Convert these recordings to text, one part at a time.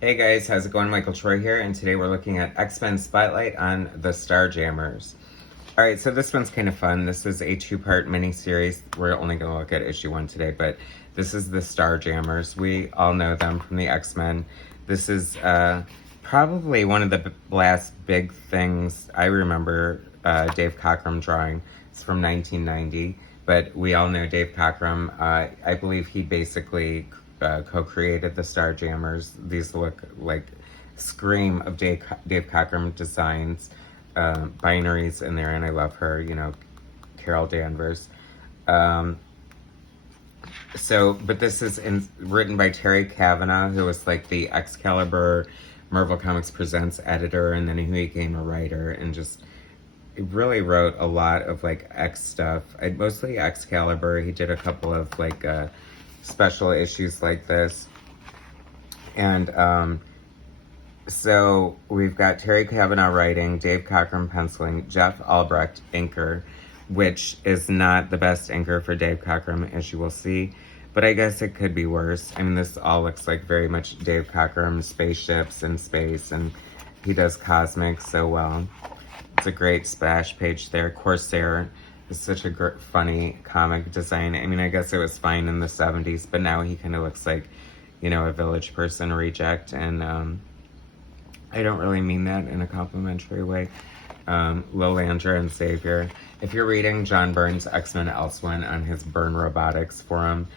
Hey guys, how's it going? Michael Troy here, and today we're looking at X-Men Spotlight on the Starjammers. Alright, so this one's kind of fun. This is a two-part miniseries. We're only going to look at issue 1 today, but this is the Starjammers. We all know them from the X-Men. This is probably one of the last big things I remember Dave Cockrum drawing. It's from 1990, but we all know Dave Cockrum. I believe he basically co-created the Starjammers. These look like scream of Dave Cockrum designs. Binaries in there, and I love her, Carol Danvers. But this is written by Terry Kavanagh, who was like the Excalibur Marvel Comics Presents editor, and then he became a writer, and just really wrote a lot of like X stuff. Mostly Excalibur. He did a couple of like special issues like this. And so we've got Terry Kavanagh writing, Dave Cockrum penciling, Jeff Albrecht inker, which is not the best inker for Dave Cockrum, as you will see. But I guess it could be worse. I mean, this all looks like very much Dave Cockrum, spaceships and space, and he does cosmic so well. It's a great splash page there. Corsair is such a funny comic design. I mean, I guess it was fine in the 70s, but now he kind of looks like, a Village Person reject, and I don't really mean that in a complimentary way. Lilandra and Xavier. If you're reading John Byrne's X-Men Elsewhere on his Byrne Robotics forum,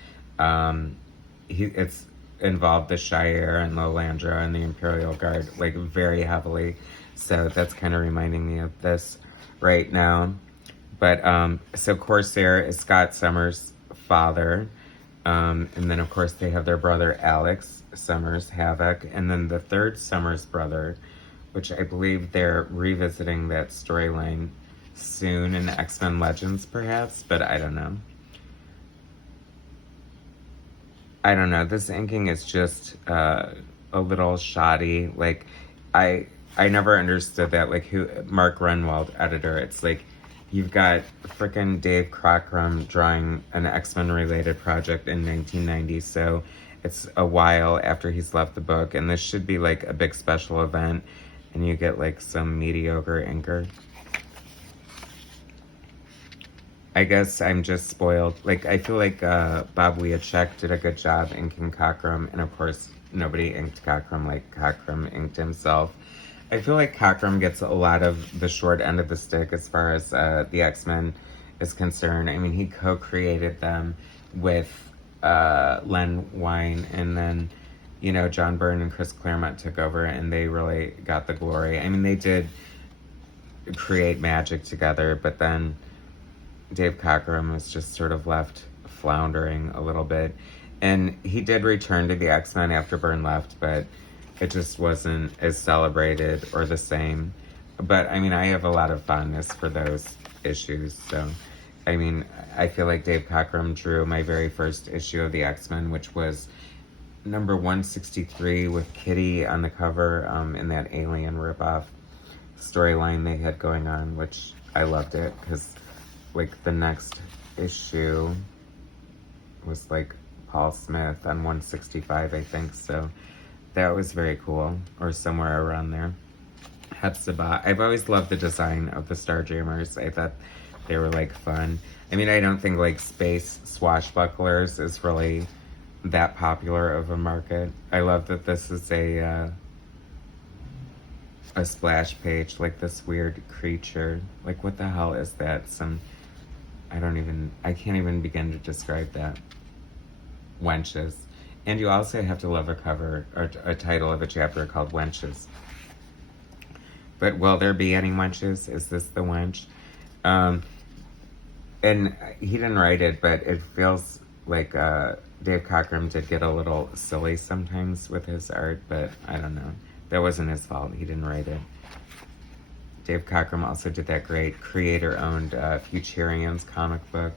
it's involved the Shire and Lilandra and the Imperial Guard, like, very heavily. So that's kind of reminding me of this right now. But, so Corsair is Scott Summers' father. And then, of course, they have their brother Alex Summers, Havoc. And then the third Summers brother, which I believe they're revisiting that storyline soon in X-Men Legends, perhaps. But I don't know. This inking is just a little shoddy. Like, I never understood that. Like, Mark Renwald, editor, it's like, you've got frickin' Dave Cockrum drawing an X-Men related project in 1990, so it's a while after he's left the book, and this should be like a big special event, and you get like some mediocre inker. I guess I'm just spoiled. Like, I feel like Bob Wiacek did a good job inking Cockrum, and of course, nobody inked Cockrum like Cockrum inked himself. I feel like Cockrum gets a lot of the short end of the stick as far as the X-Men is concerned. I mean, he co-created them with Len Wein, and then, John Byrne and Chris Claremont took over, and they really got the glory. I mean, they did create magic together, but then Dave Cockrum was just sort of left floundering a little bit. And he did return to the X-Men after Byrne left, but it just wasn't as celebrated or the same. But, I mean, I have a lot of fondness for those issues. So, I mean, I feel like Dave Cockrum drew my very first issue of the X-Men, which was number 163 with Kitty on the cover in that Alien ripoff storyline they had going on, which I loved it because, like, the next issue was, like, Paul Smith on 165, I think, so that was very cool, or somewhere around there. Hepzibah. I've always loved the design of the Starjammers. I thought they were, like, fun. I mean, I don't think, like, space swashbucklers is really that popular of a market. I love that this is a splash page, like this weird creature. Like, what the hell is that? I can't even begin to describe that. Wenches. And you also have to love a cover, or a title of a chapter called Wenches. But will there be any wenches? Is this the wench? And he didn't write it, but it feels like Dave Cockrum did get a little silly sometimes with his art, but I don't know. That wasn't his fault. He didn't write it. Dave Cockrum also did that great creator-owned Futurians comic book.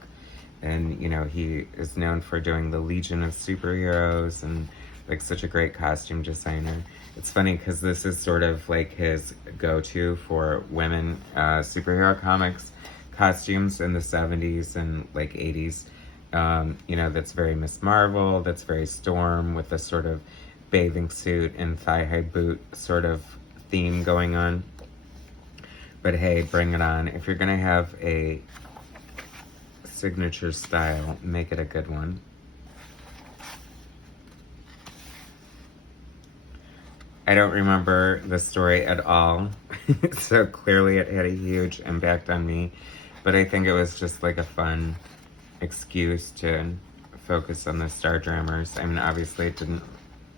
And, he is known for doing the Legion of Superheroes and, like, such a great costume designer. It's funny because this is sort of like his go-to for women superhero comics costumes in the 70s and, like, 80s. That's very Miss Marvel, that's very Storm, with the sort of bathing suit and thigh-high boot sort of theme going on. But hey, bring it on. If you're gonna have a signature style, make it a good one. I don't remember the story at all, so clearly it had a huge impact on me. But I think it was just like a fun excuse to focus on the Starjammers. I mean, obviously it didn't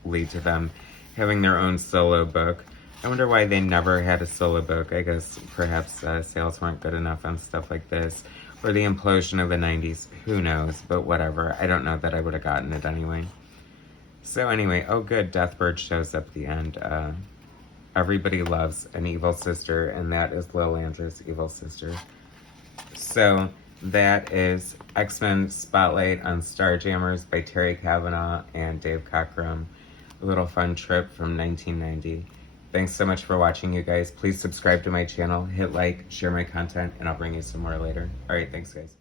lead to them having their own solo book. I wonder why they never had a solo book. I guess perhaps sales weren't good enough on stuff like this. Or the implosion of the 90s. Who knows? But whatever. I don't know that I would have gotten it anyway. So anyway, oh good, Deathbird shows up at the end. Everybody loves an evil sister, and that is Lilandre's evil sister. So that is X-Men Spotlight on Starjammers by Terry Kavanagh and Dave Cockrum. A little fun trip from 1990. Thanks so much for watching, you guys. Please subscribe to my channel, hit like, share my content, and I'll bring you some more later. Alright, thanks guys.